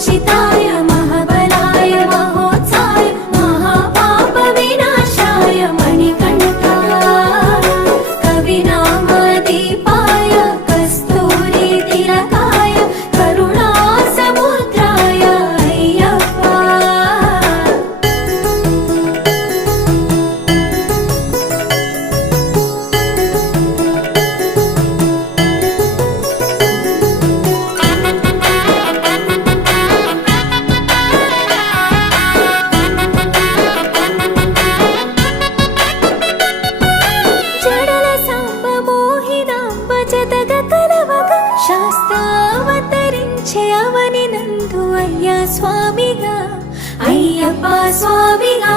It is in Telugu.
महोचिताय महाबलाय महोत्साय महापाप विनाशाय मणिकण्ठा कविनामदीपाय कस्तूरी तिलकाय करुणासमुद्राय अय्यप्पा। జడల సాంబ మోహినాంబ జతగ కలవగ శాస్త్రావతరించే అవని నందు అయ్యా స్వామిగా అయ్యప్ప స్వామిగా।